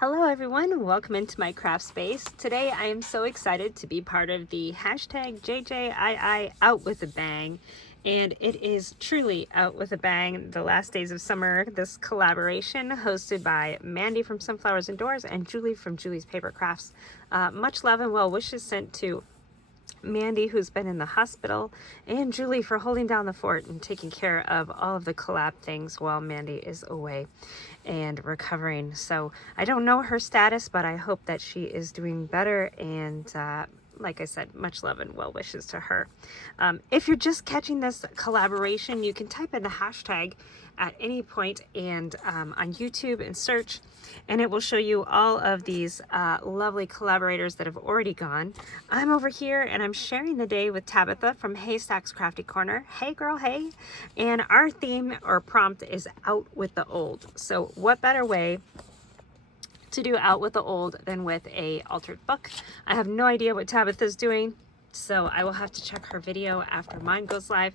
Hello everyone, welcome into my craft space. Today I am so excited to be part of the hashtag JJII Out with a Bang. And it is truly out with a bang, the last days of summer, this collaboration hosted by Mandy from Sunflowers Indoors and Julie from Julie's Paper Crafts. Much love and well wishes sent to Mandy, who's been in the hospital, and Julie for holding down the fort and taking care of all of the collab things while Mandy is away and recovering. So I don't know her status, but I hope that she is doing better, and like I said, much love and well wishes to her. If you're just catching this collaboration, you can type in the hashtag at any point and on YouTube and search, and it will show you all of these lovely collaborators that have already gone. I'm over here and I'm sharing the day with Tabitha from Haystack's Crafty Corner. Hey girl, hey. And our theme or prompt is out with the old. So what better way to do out with the old than with a altered book? I have no idea what Tabitha's doing, so I will have to check her video after mine goes live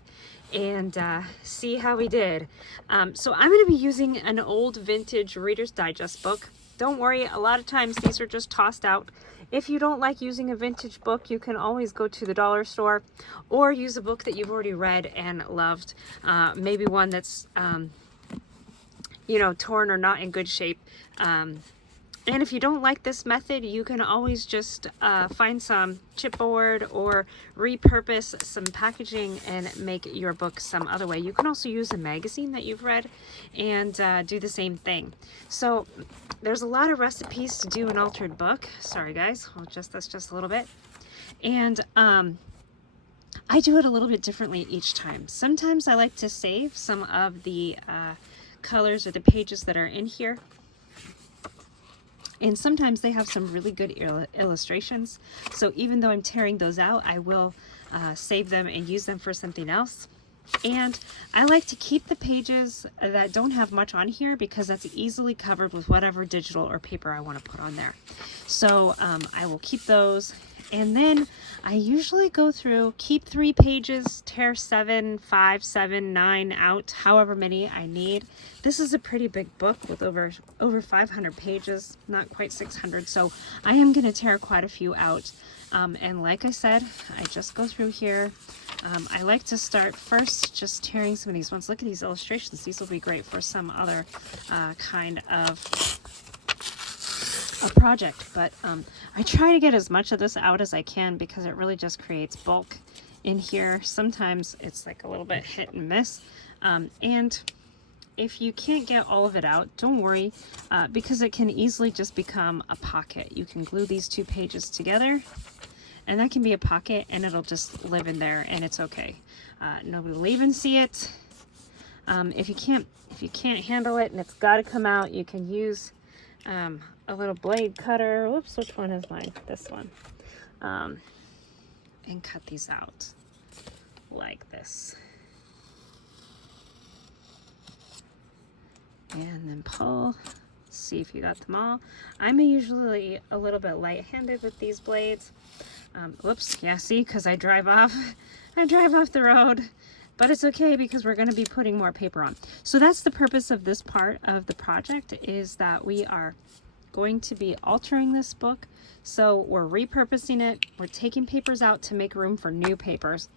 and see how we did. So I'm going to be using an old vintage Reader's Digest book. Don't worry, a lot of times these are just tossed out. If you don't like using a vintage book, you can always go to the dollar store or use a book that you've already read and loved. Maybe one that's, you know, torn or not in good shape. And if you don't like this method, you can always just find some chipboard or repurpose some packaging and make your book some other way. You can also use a magazine that you've read and do the same thing. So there's a lot of recipes to do an altered book. Sorry guys, I'll adjust this just a little bit. And I do it a little bit differently each time. Sometimes I like to save some of the colors or the pages that are in here. And sometimes they have some really good illustrations. So even though I'm tearing those out, I will save them and use them for something else. And I like to keep the pages that don't have much on here because that's easily covered with whatever digital or paper I want to put on there. So I will keep those. And then I usually go through, keep 3 pages, tear 7, 5, 7, 9 out, however many I need. This is a pretty big book with over 500 pages, not quite 600. So I am going to tear quite a few out. And like I said, I just go through here. I like to start first just tearing some of these ones. Look at these illustrations. These will be great for some other kind of a project, but I try to get as much of this out as I can because it really just creates bulk in here. Sometimes it's like a little bit hit and miss, and if you can't get all of it out, don't worry, because it can easily just become a pocket. You can glue these 2 pages together and that can be a pocket and it'll just live in there and it's okay. Nobody will even see it. If you can't handle it and it's got to come out, you can use a little blade cutter. Whoops, which one is mine? This one. And cut these out like this. And then pull. See if you got them all. I'm usually a little bit light-handed with these blades. Whoops, yeah, see, because I drive off the road. But it's okay because we're going to be putting more paper on. So that's the purpose of this part of the project, is that we are going to be altering this book. So we're repurposing it. We're taking papers out to make room for new papers.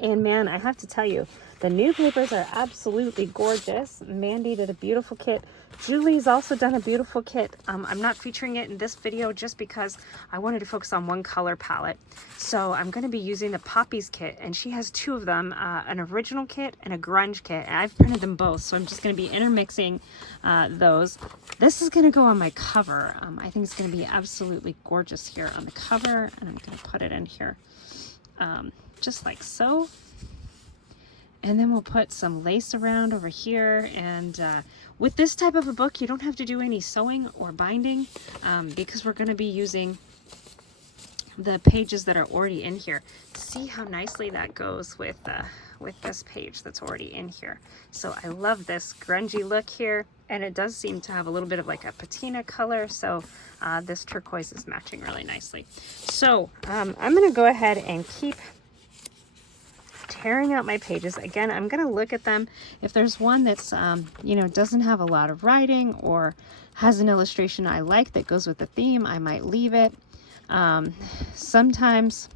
And man, I have to tell you, the new papers are absolutely gorgeous. Mandy did a beautiful kit. Julie's also done a beautiful kit. I'm not featuring it in this video just because I wanted to focus on one color palette. So I'm going to be using the Poppies kit, and she has 2 of them, an original kit and a grunge kit. And I've printed them both, so I'm just going to be intermixing those. This is going to go on my cover. I think it's going to be absolutely gorgeous here on the cover, and I'm going to put it in here just like so. And then we'll put some lace around over here. And with this type of a book, you don't have to do any sewing or binding because we're going to be using the pages that are already in here. See how nicely that goes with this page that's already in here. So I love this grungy look here, and it does seem to have a little bit of like a patina color. So this turquoise is matching really nicely. So I'm going to go ahead and keep tearing out my pages. Again, I'm going to look at them. If there's one that's, you know, doesn't have a lot of writing or has an illustration I like that goes with the theme, I might leave it. Sometimes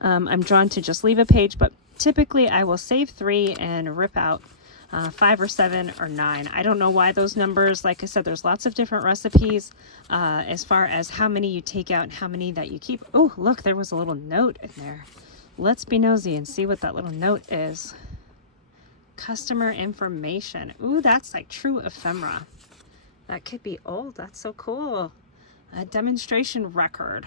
I'm drawn to just leave a page, but typically I will save 3 and rip out 5 or 7 or 9. I don't know why those numbers. Like I said, there's lots of different recipes as far as how many you take out and how many that you keep. Oh, look, there was a little note in there. Let's be nosy and see what that little note is. Customer information. Ooh, that's like true ephemera. That could be old. That's so cool. A demonstration record.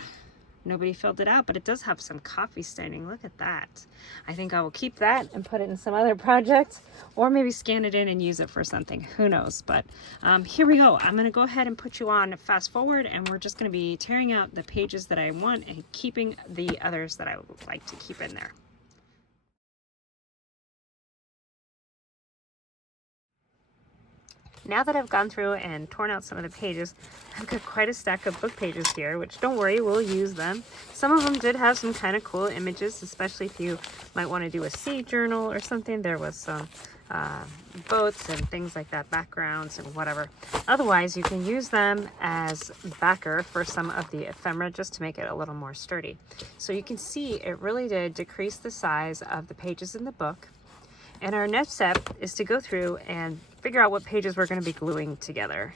Nobody filled it out, but it does have some coffee staining. Look at that. I think I will keep that and put it in some other project, or maybe scan it in and use it for something. Who knows? But here we go. I'm going to go ahead and put you on fast forward, and we're just going to be tearing out the pages that I want and keeping the others that I would like to keep in there. Now that I've gone through and torn out some of the pages, I've got quite a stack of book pages here, which don't worry, we'll use them. Some of them did have some kind of cool images, especially if you might want to do a sea journal or something. There was some boats and things like that, backgrounds and whatever. Otherwise, you can use them as backer for some of the ephemera just to make it a little more sturdy. So you can see it really did decrease the size of the pages in the book. And our next step is to go through and figure out what pages we're going to be gluing together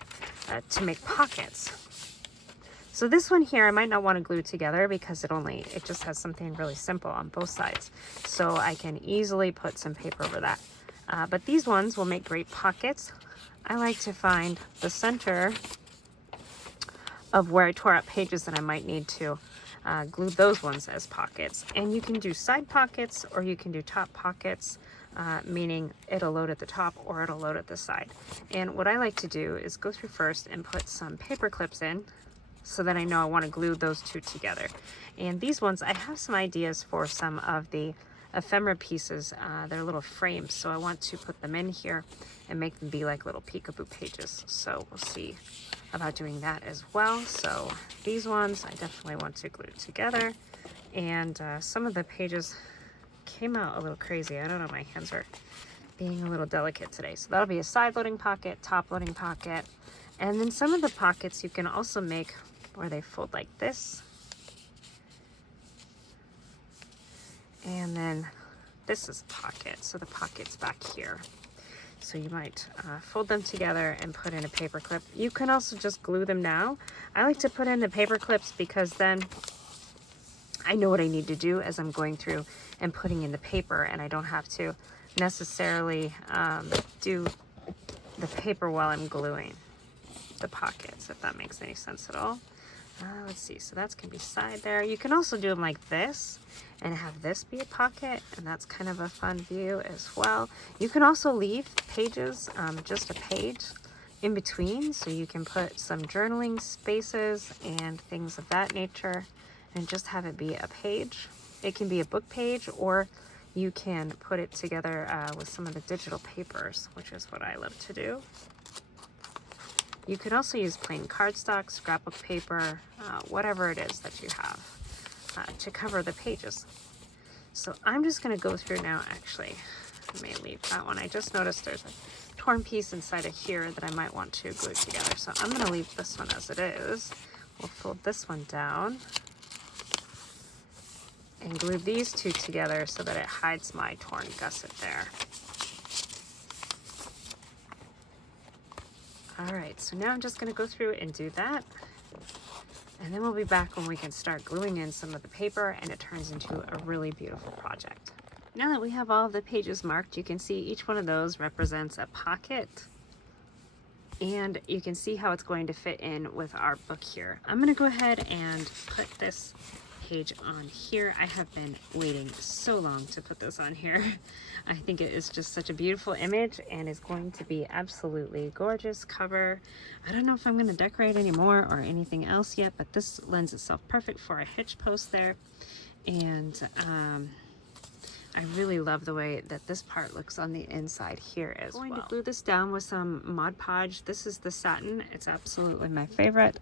to make pockets. So this one here I might not want to glue together because it just has something really simple on both sides. So I can easily put some paper over that. But these ones will make great pockets. I like to find the center of where I tore out pages that I might need to glue those ones as pockets. And you can do side pockets or you can do top pockets. Meaning it'll load at the top or it'll load at the side. And what I like to do is go through first and put some paper clips in so that I know I want to glue those two together. And these ones, I have some ideas for some of the ephemera pieces. They're little frames, so I want to put them in here and make them be like little peekaboo pages. So we'll see about doing that as well. So these ones I definitely want to glue together. And some of the pages came out a little crazy. I don't know, my hands are being a little delicate today. So that'll be a side loading pocket, top loading pocket. And then some of the pockets you can also make where they fold like this. And then this is pocket. So the pocket's back here. So you might fold them together and put in a paper clip. You can also just glue them now. I like to put in the paper clips because then I know what I need to do as I'm going through and putting in the paper, and I don't have to necessarily do the paper while I'm gluing the pockets, if that makes any sense at all. Let's see, so that's gonna be side there. You can also do them like this and have this be a pocket, and that's kind of a fun view as well. You can also leave pages, just a page in between, so you can put some journaling spaces and things of that nature and just have it be a page. It can be a book page, or you can put it together with some of the digital papers, which is what I love to do. You can also use plain cardstock, scrapbook paper, whatever it is that you have to cover the pages. So I'm just going to go through now. Actually, I may leave that one. I just noticed there's a torn piece inside of here that I might want to glue together. So I'm going to leave this one as it is. We'll fold this one down and glue these two together so that it hides my torn gusset there. All right, so now I'm just going to go through and do that, and then we'll be back when we can start gluing in some of the paper and it turns into a really beautiful project. Now that we have all of the pages marked, you can see each one of those represents a pocket, and you can see how it's going to fit in with our book here. I'm going to go ahead and put this page on here. I have been waiting so long to put this on here. I think it is just such a beautiful image and is going to be absolutely gorgeous cover. I don't know if I'm going to decorate anymore or anything else yet, but this lends itself perfect for a hitch post there. And I really love the way that this part looks on the inside here as well. I'm going to glue this down with some Mod Podge. This is the satin. It's absolutely my favorite.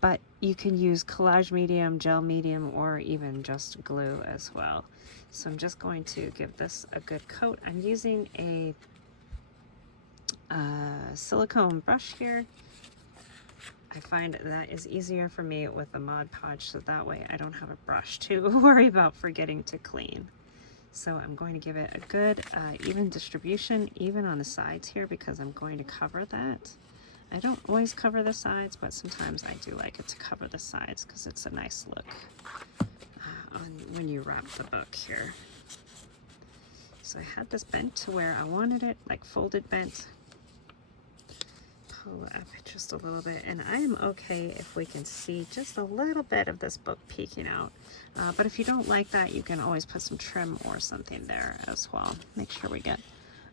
but you can use collage medium, gel medium, or even just glue as well. So I'm just going to give this a good coat. I'm using a silicone brush here. I find that is easier for me with the Mod Podge, so that way I don't have a brush to worry about forgetting to clean. So I'm going to give it a good even distribution, even on the sides here, because I'm going to cover that. I don't always cover the sides, but sometimes I do like it to cover the sides because it's a nice look when you wrap the book here. So I had this bent to where I wanted it, like folded bent. Pull up just a little bit, and I am okay if we can see just a little bit of this book peeking out. But if you don't like that, you can always put some trim or something there as well. Make sure we get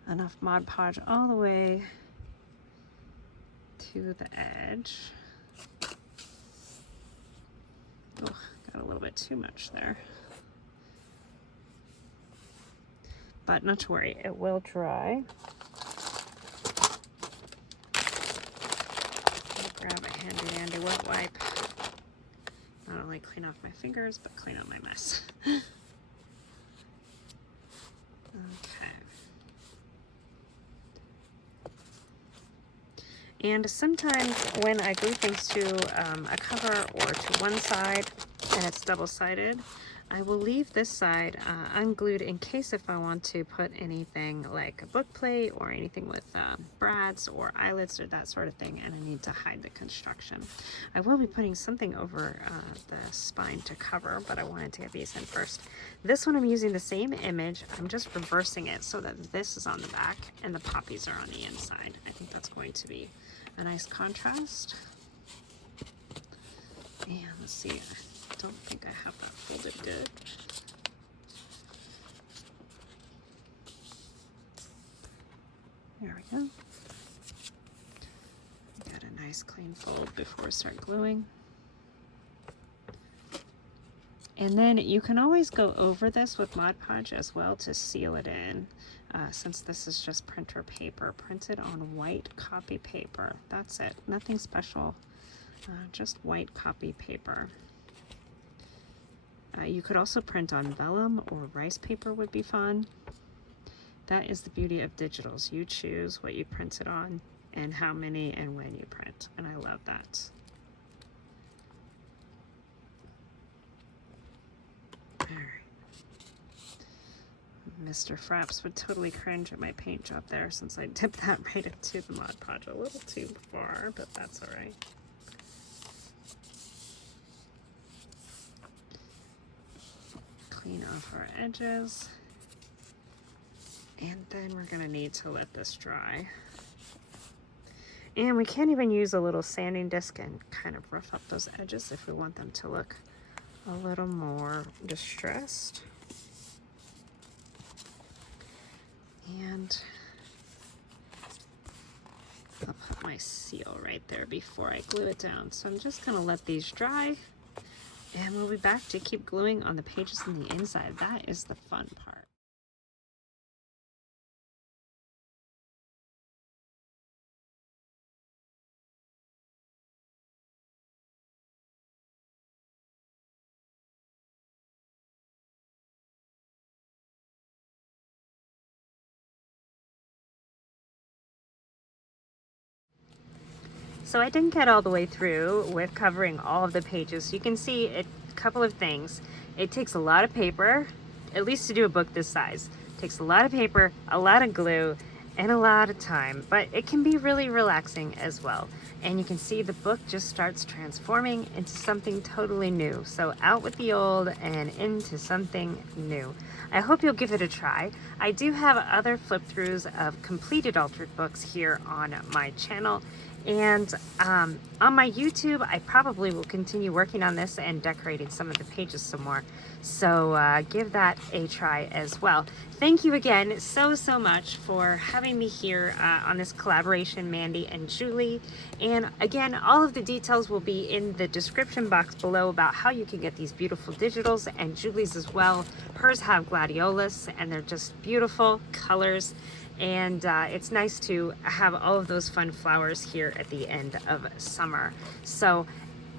enough Mod Podge all the way to the edge. Oh, got a little bit too much there. But not to worry, it will dry. Grab a handy dandy wet wipe. Not only clean off my fingers, but clean out my mess. Okay. And sometimes when I glue things to a cover or to one side and it's double-sided, I will leave this side unglued in case if I want to put anything like a book plate or anything with brads or eyelets or that sort of thing, and I need to hide the construction. I will be putting something over the spine to cover, but I wanted to get these in first. This one I'm using the same image. I'm just reversing it so that this is on the back and the poppies are on the inside. I think that's going to be a nice contrast. And let's see, I don't think I have that folded good. There we go. Get a nice clean fold before we start gluing. And then you can always go over this with Mod Podge as well to seal it in. Since this is just printer paper, printed on white copy paper. That's it, nothing special, just white copy paper. You could also print on vellum or rice paper would be fun. That is the beauty of digitals. You choose what you print it on and how many and when you print, and I love that. All right. Mr. Frapps would totally cringe at my paint job there since I dipped that right into the Mod Podge a little too far, but that's all right. Clean off our edges, and then we're going to need to let this dry. And we can even use a little sanding disc and kind of rough up those edges if we want them to look a little more distressed. And I'll put my seal right there before I glue it down. So I'm just going to let these dry. And we'll be back to keep gluing on the pages on the inside. That is the fun part. So I didn't get all the way through with covering all of the pages. You can see a couple of things. It takes a lot of paper, at least to do a book this size. It takes a lot of paper, a lot of glue, and a lot of time, but it can be really relaxing as well. And you can see the book just starts transforming into something totally new. So out with the old and into something new. I hope you'll give it a try. I do have other flip throughs of completed altered books here on my channel. And on my YouTube, I probably will continue working on this and decorating some of the pages some more. So give that a try as well. Thank you again so much for having me here on this collaboration, Mandy and Julie. And again, all of the details will be in the description box below about how you can get these beautiful digitals, and Julie's as well. Hers have gladiolus, and they're just beautiful colors. And it's nice to have all of those fun flowers here at the end of summer. So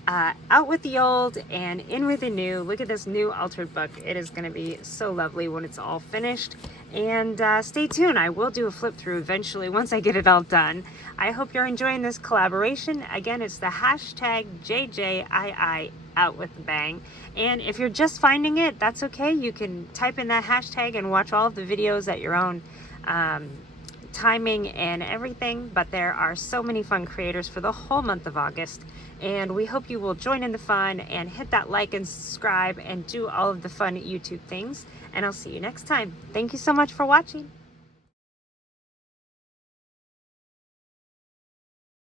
out with the old and in with the new. Look at this new altered book. It is going to be so lovely when it's all finished. And stay tuned. I will do a flip through eventually once I get it all done. I hope you're enjoying this collaboration. Again, it's the hashtag JJII out with the bang. And if you're just finding it, that's okay. You can type in that hashtag and watch all of the videos at your own timing and everything. But there are so many fun creators for the whole month of August. And we hope you will join in the fun and hit that like and subscribe and do all of the fun YouTube things. And I'll see you next time. Thank you so much for watching.